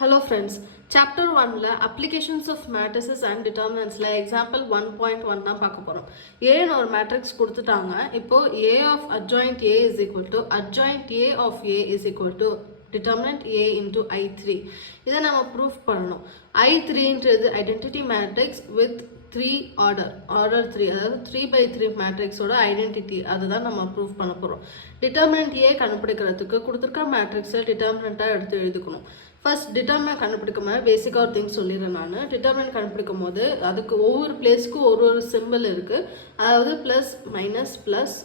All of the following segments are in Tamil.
Hello friends, chapter 1 la applications of matrices and determinants la example 1.1 தான் பார்க்க போறோம். A ன்னு ஒரு மேட்ரிக்ஸ் கொடுத்துட்டாங்க. இப்போ A of adjoint A is equal to adjoint A of A is equal to determinant A into I3. இதை நம்ம proof பண்ணணும். I3 ன்றது identity matrix with 3 order 3, அதாவது 3 by 3 மேட்ரிக்ஸோட ஐடென்டிட்டி அதுதான் நம்ம ப்ரூஃப் பண்ண போகிறோம். டிட்டர்மினன்ட் ஏ கண்டுபிடிக்கிறதுக்கு கொடுத்துருக்க மேட்ரிக்ஸை டிட்டர்மினண்ட்டாக எடுத்து எழுதிக்கணும். ஃபர்ஸ்ட் டிட்டர்மினன்ட் கண்டுபிடிக்கும் போது பேசிக்காக ஒரு திங் சொல்லிடுறேன் நான். டிட்டர்மினன்ட் கண்டுபிடிக்கும் போது அதுக்கு ஒவ்வொரு பிளேஸ்க்கும் ஒரு சிம்பிள் இருக்குது. அதாவது plus minus plus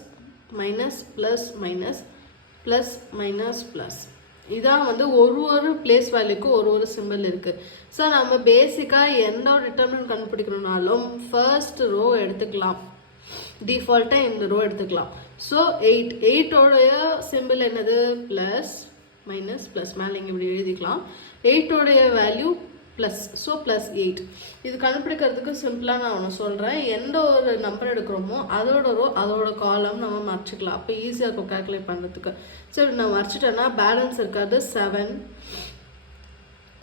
minus plus minus plus minus plus இதான் வந்து ஒரு பிளேஸ் வேல்யூக்கும் ஒரு சிம்பிள் இருக்குது. ஸோ நம்ம பேசிக்காக எந்த ஒரு டிட்டர்மினன்ட் கண்டுபிடிக்கணும்னாலும் ஃபர்ஸ்ட் ரோ எடுத்துக்கலாம். டிஃபால்ட்டாக இந்த ரோ எடுத்துக்கலாம். ஸோ 8ஓடைய சிம்பிள் என்னது? ப்ளஸ் மைனஸ் ப்ளஸ் மேலே இங்கே இப்படி எழுதிக்கலாம். 8ஓடைய வேல்யூ ப்ளஸ், ஸோ ப்ளஸ் 8. இது கண்டுபிடிக்கிறதுக்கு சிம்பிளாக நான் ஒன்று சொல்கிறேன். எந்த ஒரு நம்பர் எடுக்கிறோமோ அதோட ரோ அதோட காலம் நம்ம மறைச்சிக்கலாம். அப்போ ஈஸியாக இருக்கும் கேல்குலேட் பண்ணுறதுக்கு. சரி, நான் மறைச்சிட்டேன்னா பேலன்ஸ் இருக்காது 7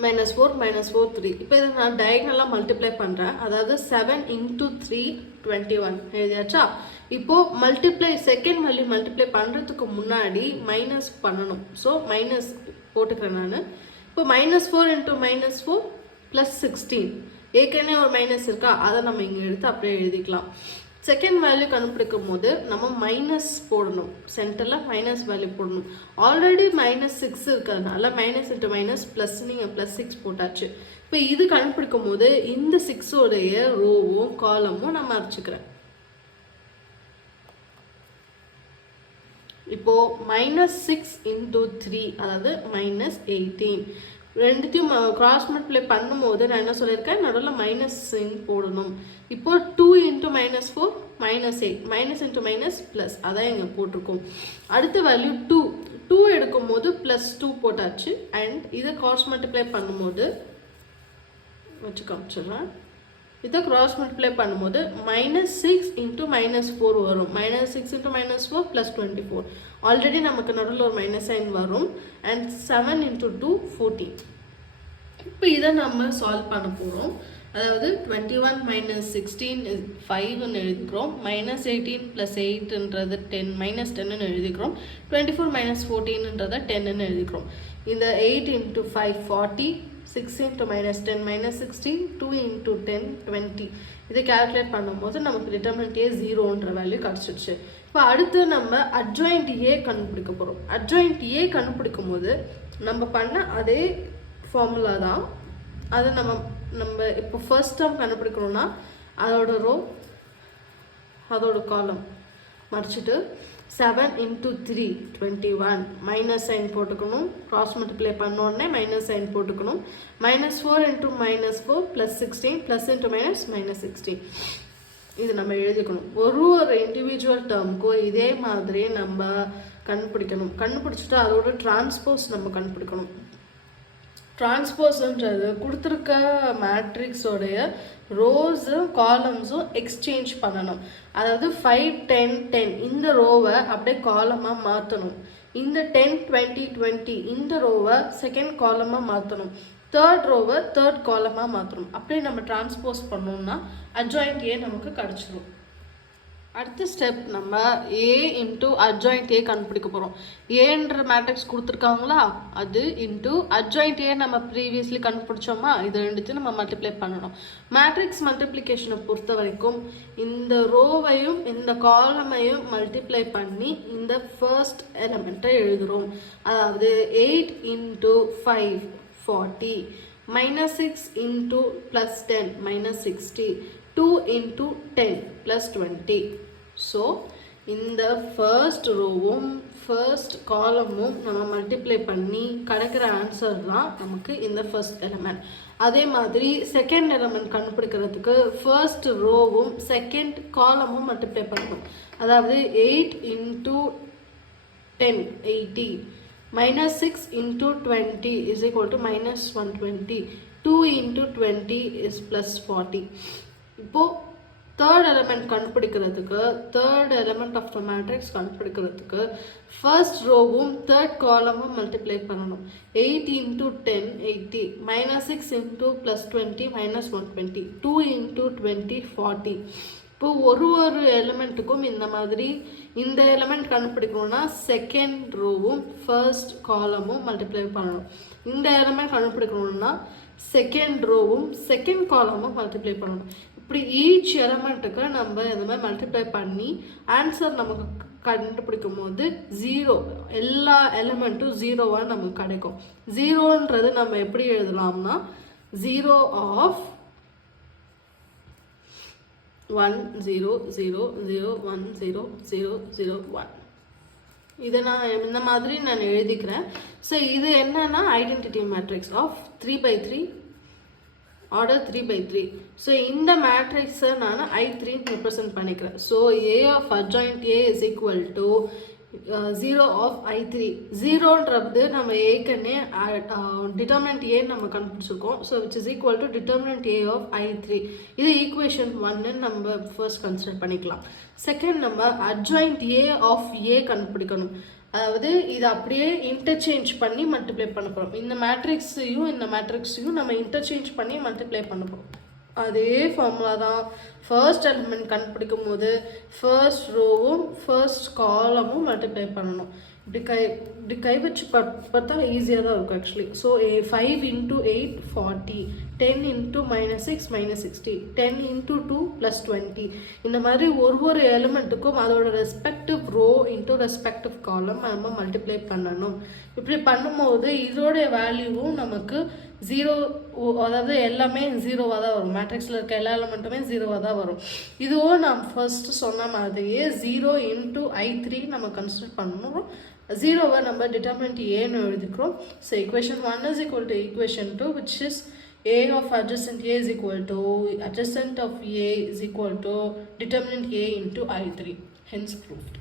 -4 -4 3. இப்போ இதை நான் டயக்னலாக மல்டிப்ளை பண்ணுறேன். அதாவது 7 × 3 21 எழுதியாச்சா? இப்போது மல்டிப்ளை செகண்ட் வேல்யூ மல்டிப்ளை பண்ணுறதுக்கு முன்னாடி மைனஸ் பண்ணணும். ஸோ மைனஸ் போட்டுக்கிறேன் நான். இப்போ -4 × -4 +16. ஏற்கனவே ஒரு மைனஸ் இருக்கா, அதை நம்ம இங்கே எடுத்து அப்படியே எழுதிக்கலாம். செகண்ட் வேல்யூ கண்டுபிடிக்கும் போது நம்ம மைனஸ் போடணும். சென்டரில் மைனஸ் வேல்யூ போடணும். ஆல்ரெடி -6 இருக்கிறதுனால மைனஸ் இன்ட்டு மைனஸ் ப்ளஸ் நீங்கள் +6 போட்டாச்சு. இப்போ இது கண்டுபிடிக்கும் போது இந்த 6ஓடைய ரோவும் காலமும் நான் மறைச்சிக்கிறேன். இப்போ -6 × 3 அதாவது -18 ரெண்டுத்தையும் கிராஸ் மல்டிப்ளை பண்ணும்போது நான் என்ன சொல்லியிருக்கேன், நடுவில் மைனஸ் போடணும். இப்போ 2 × -4 -8 மைனஸ் இன்ட்டு மைனஸ் ப்ளஸ் அதான் இங்கே போட்டிருக்கோம். அடுத்த வேல்யூ 2 எடுக்கும் போது +2 போட்டாச்சு. அண்ட் இதை கிராஸ் மல்டிப்ளை பண்ணும்போது வச்சு காமிச்சிடுறேன். இதை கிராஸ் மல்டிப்ளை பண்ணும்போது -6 × -4 வரும். -6 × -4 +24. ஆல்ரெடி நமக்கு நடுவில் ஒரு மைனஸ் சைன் வரும். அண்ட் 7 × 2 14. இப்போ இதை நம்ம சால்வ் பண்ண போகிறோம். அதாவது 21 - 16 5ன்னு எழுதிக்கிறோம். -18 + 8ன்றது 10 -10ன்னு எழுதிக்கிறோம். 24 - 14ன்றதை 10ன்னு எழுதிக்கிறோம். இந்த 8 × 5 40, 6 × -10 -16, 2 × 10 20. இதை கால்குலேட் பண்ணும்போது நமக்கு டிட்டர்மினன்ட் ஏ 0ன்ற வேல்யூ கிடச்சிருச்சு. இப்போ அடுத்து நம்ம அட்ஜாயிண்ட் ஏ கண்டுபிடிக்க போகிறோம். அட்ஜாயிண்ட் ஏ கண்டுபிடிக்கும் போது நம்ம பண்ண அதே ஃபார்முலா தான். அதை நம்ம இப்போ ஃபர்ஸ்ட் டேர்ம் கண்டுபிடிக்கணும்னா அதோட ரோ அதோட காலம் மறைச்சிட்டு 7 × 3 21 மைனஸ் சைன் போட்டுக்கணும். கிராஸ் மல்டிப்ளை பண்ணோடனே மைனஸ் சைன் போட்டுக்கணும். -4 × -4 +16 ப்ளஸ் இன்ட்டு மைனஸ் -16 இது நம்ம எழுதிக்கணும். ஒரு இண்டிவிஜுவல் டேர்முக்கும் இதே மாதிரி நம்ம கண்டுபிடிக்கணும். கண்டுபிடிச்சிட்டு அதோட டிரான்ஸ்போஸ் நம்ம கண்டுபிடிக்கணும். டிரான்ஸ்போஸ்ன்றது கொடுத்துருக்க மேட்ரிக்ஸோடைய ரோஸும் காலம்ஸும் எக்ஸ்சேஞ்ச் பண்ணணும். அதாவது 5 10 10 இந்த ரோவை அப்படியே காலமாக மாற்றணும். இந்த 10 20 20 இந்த ரோவை செகண்ட் காலமாக மாற்றணும். தேர்ட் ரோவை தேர்ட் காலமாக மாற்றணும். அப்படியே நம்ம டிரான்ஸ்போஸ் பண்ணோம்னா அட்ஜாயிண்ட் ஏ நமக்கு கிடச்சிரும். அடுத்த ஸ்டெப் நம்ம ஏ × அட்ஜாயிண்ட் ஏ கண்டுபிடிக்க போகிறோம். ஏன்ற மேட்ரிக்ஸ் கொடுத்துருக்காங்களா, அது இன்ட்டு அட்ஜாயிண்ட் ஏ நம்ம ப்ரீவியஸ்லி கண்டுபிடிச்சோமா, இது ரெண்டுத்தையும் நம்ம மல்டிப்ளை பண்ணணும். மேட்ரிக்ஸ் மல்டிப்ளிகேஷனை பொறுத்த வரைக்கும் இந்த ரோவையும் இந்த காலமையும் மல்டிப்ளை பண்ணி இந்த ஃபர்ஸ்ட் எலிமெண்ட்டை எழுதுகிறோம். அதாவது 8 × 5 40, -6 × +10 -60, 2 × 10 +20. ஸோ இந்த ஃபர்ஸ்ட் ரோவும் ஃபர்ஸ்ட் காலமும் நம்ம மல்டிப்ளை பண்ணி கிடைக்கிற ஆன்சர் தான் நமக்கு இந்த ஃபர்ஸ்ட் எலிமெண்ட். அதே மாதிரி செகண்ட் எலிமெண்ட் கண்டுபிடிக்கிறதுக்கு ஃபர்ஸ்ட் ரோவும் செகண்ட் காலமும் மல்டிப்ளை பண்ணணும். அதாவது 8 × 10 80, -6 × 20 is equal to -120, 2 × 20 is +40. இப்போது தேர்ட் எலிமெண்ட் கண்டுபிடிக்கிறதுக்கு third element of the matrix கண்டுபிடிக்கிறதுக்கு ஃபர்ஸ்ட் ரோவும் தேர்ட் காலமும் மல்டிப்ளை பண்ணணும். 8 into 10 80 minus 6 into plus 20 minus 120 2 into 20 40. இப்போ ஒரு எலிமெண்ட்டுக்கும் இந்த மாதிரி இந்த எலிமெண்ட் கண்டுபிடிக்கணும்னா செகண்ட் ரோவும் ஃபர்ஸ்ட் காலமும் மல்டிப்ளை பண்ணணும். இந்த எலிமெண்ட் கண்டுபிடிக்கணும்னா செகண்ட் ரோவும் செகண்ட் காலமும் மல்டிப்ளை பண்ணணும். இப்படி ஈச் எலிமெண்ட்டுக்கு நம்ம இந்த மாதிரி மல்டிப்ளை பண்ணி ஆன்சர் நமக்கு கண்டுபிடிக்கும் போது 0 எல்லா எலிமெண்ட்டும் 0வாக நமக்கு கிடைக்கும். 0ன்றது நம்ம எப்படி எழுதலாம்னா 0 ஆஃப் 1 0 0 0 1 0 0 0 1. இதை நான் இந்த மாதிரி நான் எழுதிக்கிறேன். ஸோ இது என்னன்னா identity matrix of 3/3 order 3/3. So இந்த மேட்ரிக்ஸை நான் I3 ரெப்ரசன்ட் பண்ணிக்கிறேன். So A of adjoint A is equal to 0 of I3. 0ன்றது நம்ம ஏற்கனவே டிட்டர்மினன்ட் A நம்ம கண்டுபிடிச்சிருக்கோம். So which is equal to determinant A of I3. இது ஈக்குவேஷன் 1 நம்ம ஃபர்ஸ்ட் கன்சிடர் பண்ணிக்கலாம். செகண்ட் நம்ம அட்ஜாயிண்ட் A ஆஃப் A கண்டுபிடிக்கணும். அதாவது இது அப்படியே இன்டர்சேஞ்ச் பண்ணி மல்டிப்ளை பண்ண போகிறோம். இந்த மேட்ரிக்ஸையும் நம்ம இன்டர்சேஞ்ச் பண்ணி மல்டிப்ளை பண்ண போகிறோம். அதே ஃபார்முலா தான். ஃபர்ஸ்ட் எலிமெண்ட் கண்டுபிடிக்கும் போது ஃபர்ஸ்ட் ரோவும் ஃபர்ஸ்ட் காலமும் மல்டிப்ளை பண்ணணும். இப்படி கை வச்சு பார்த்தா ஈஸியாக தான் இருக்கும் actually. So 5 into 8 40 10 into -6 -60 10 into 2 plus 20. இந்த மாதிரி ஒரு எலிமெண்ட்டுக்கும் அதோட ரெஸ்பெக்டிவ் ரோ இன்டூ ரெஸ்பெக்டிவ் காலம் நம்ம மல்டிப்ளை பண்ணணும். இப்படி பண்ணும்போது இதோட வேல்யூவும் நமக்கு 0, அதாவது எல்லாமே 0வாக தான் வரும். மேட்ரிக்ஸில் இருக்க எல்லா எலிமெண்ட்டுமே 0வாக தான் வரும். இதுவும் நான் ஃபர்ஸ்ட் சொன்ன மாதிரியே 0 into I3 நம்ம கன்சிடர் பண்ணணும். 0வை நம்ம டிட்டர்மினன்ட் ஏன்னு எழுதிக்கிறோம். So equation 1 is equal to equation 2 which is A of adjacent A is equal to adjacent of A is equal to determinant A into I3. Hence proved.